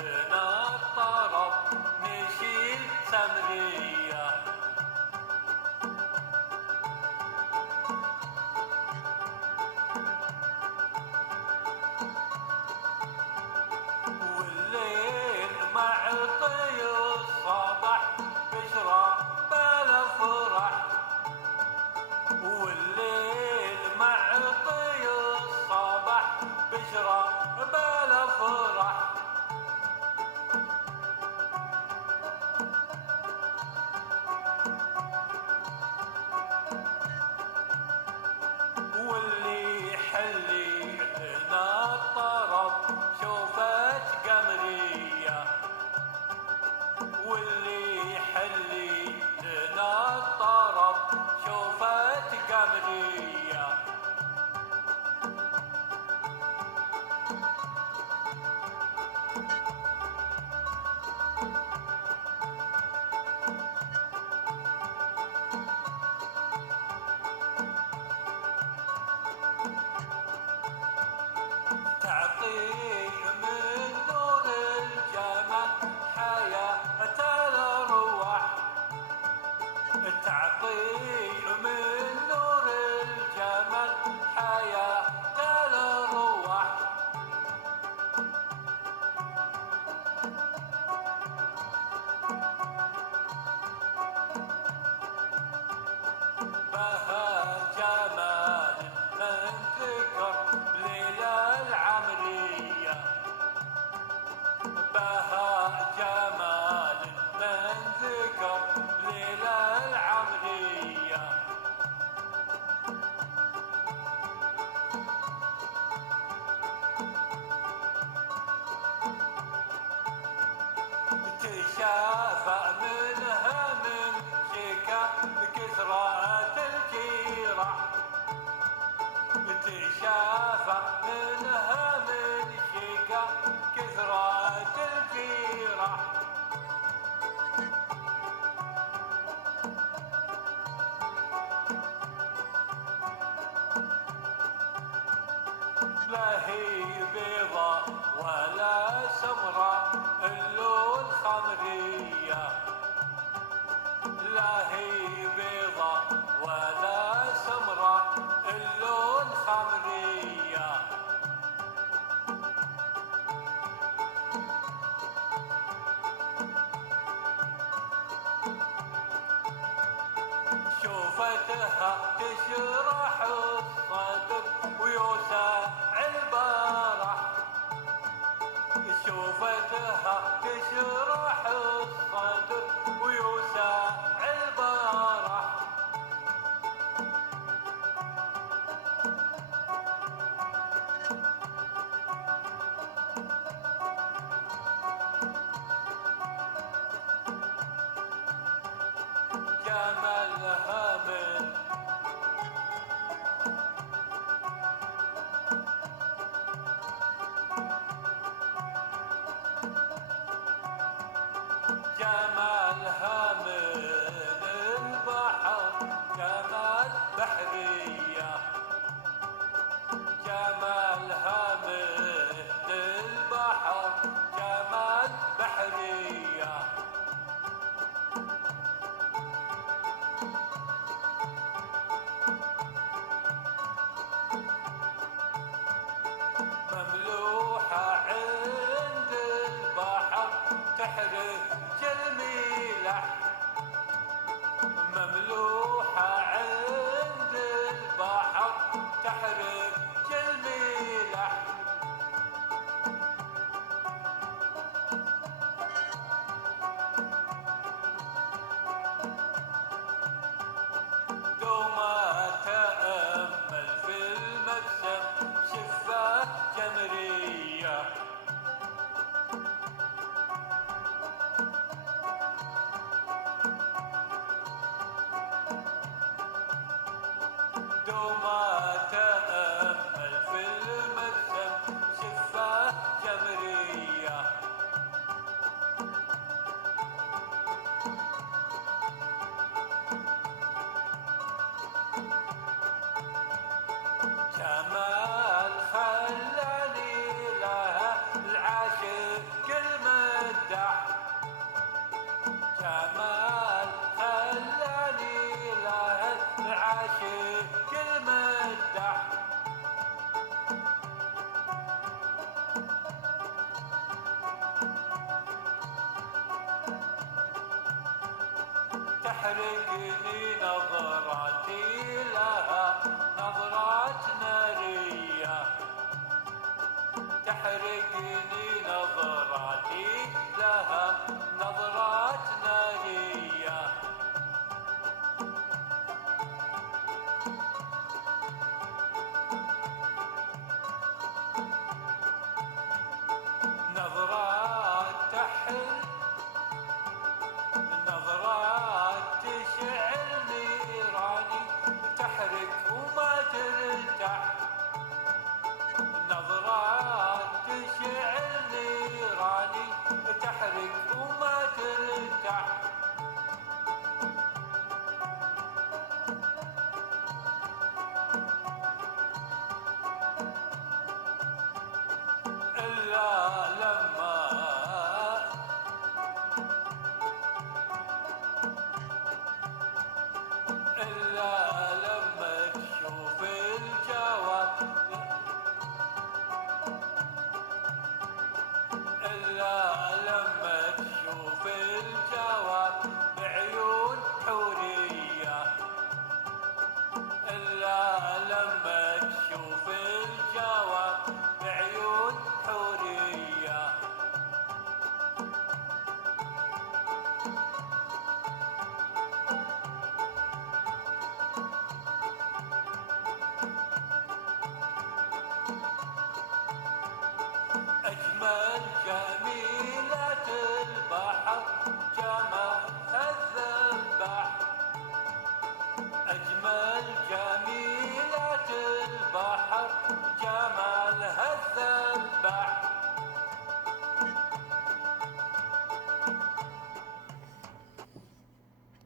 لنا الطرب نشيل سمرية والليل معطي الصبح بشرى بلا فرح والليل معطي الصبح بشرى بلا فرح واللي يحلي لنا الطرب شوفت قمرية واللي يحلي لنا الطرب شوفت قمرية تعطي من نور الجمال حياة الأرواح تعطي من نور الجمال حياة الأرواح بها جمال من ذكر ليلة العمرية بها جمال من ذكر ليلة العمرية تشافى منها من شكا كسرات الجيرة تشافى منها من شكا كسرات الجيرة لا هي بيضة ولا سمرة اللون خمرية لا هي بيضة ولا سمرة اللون خمرية شوفتها تشرح الصدر ويوسع الباب تحرقني نظراتي لها نظرات نارية، تحرقني نظراتي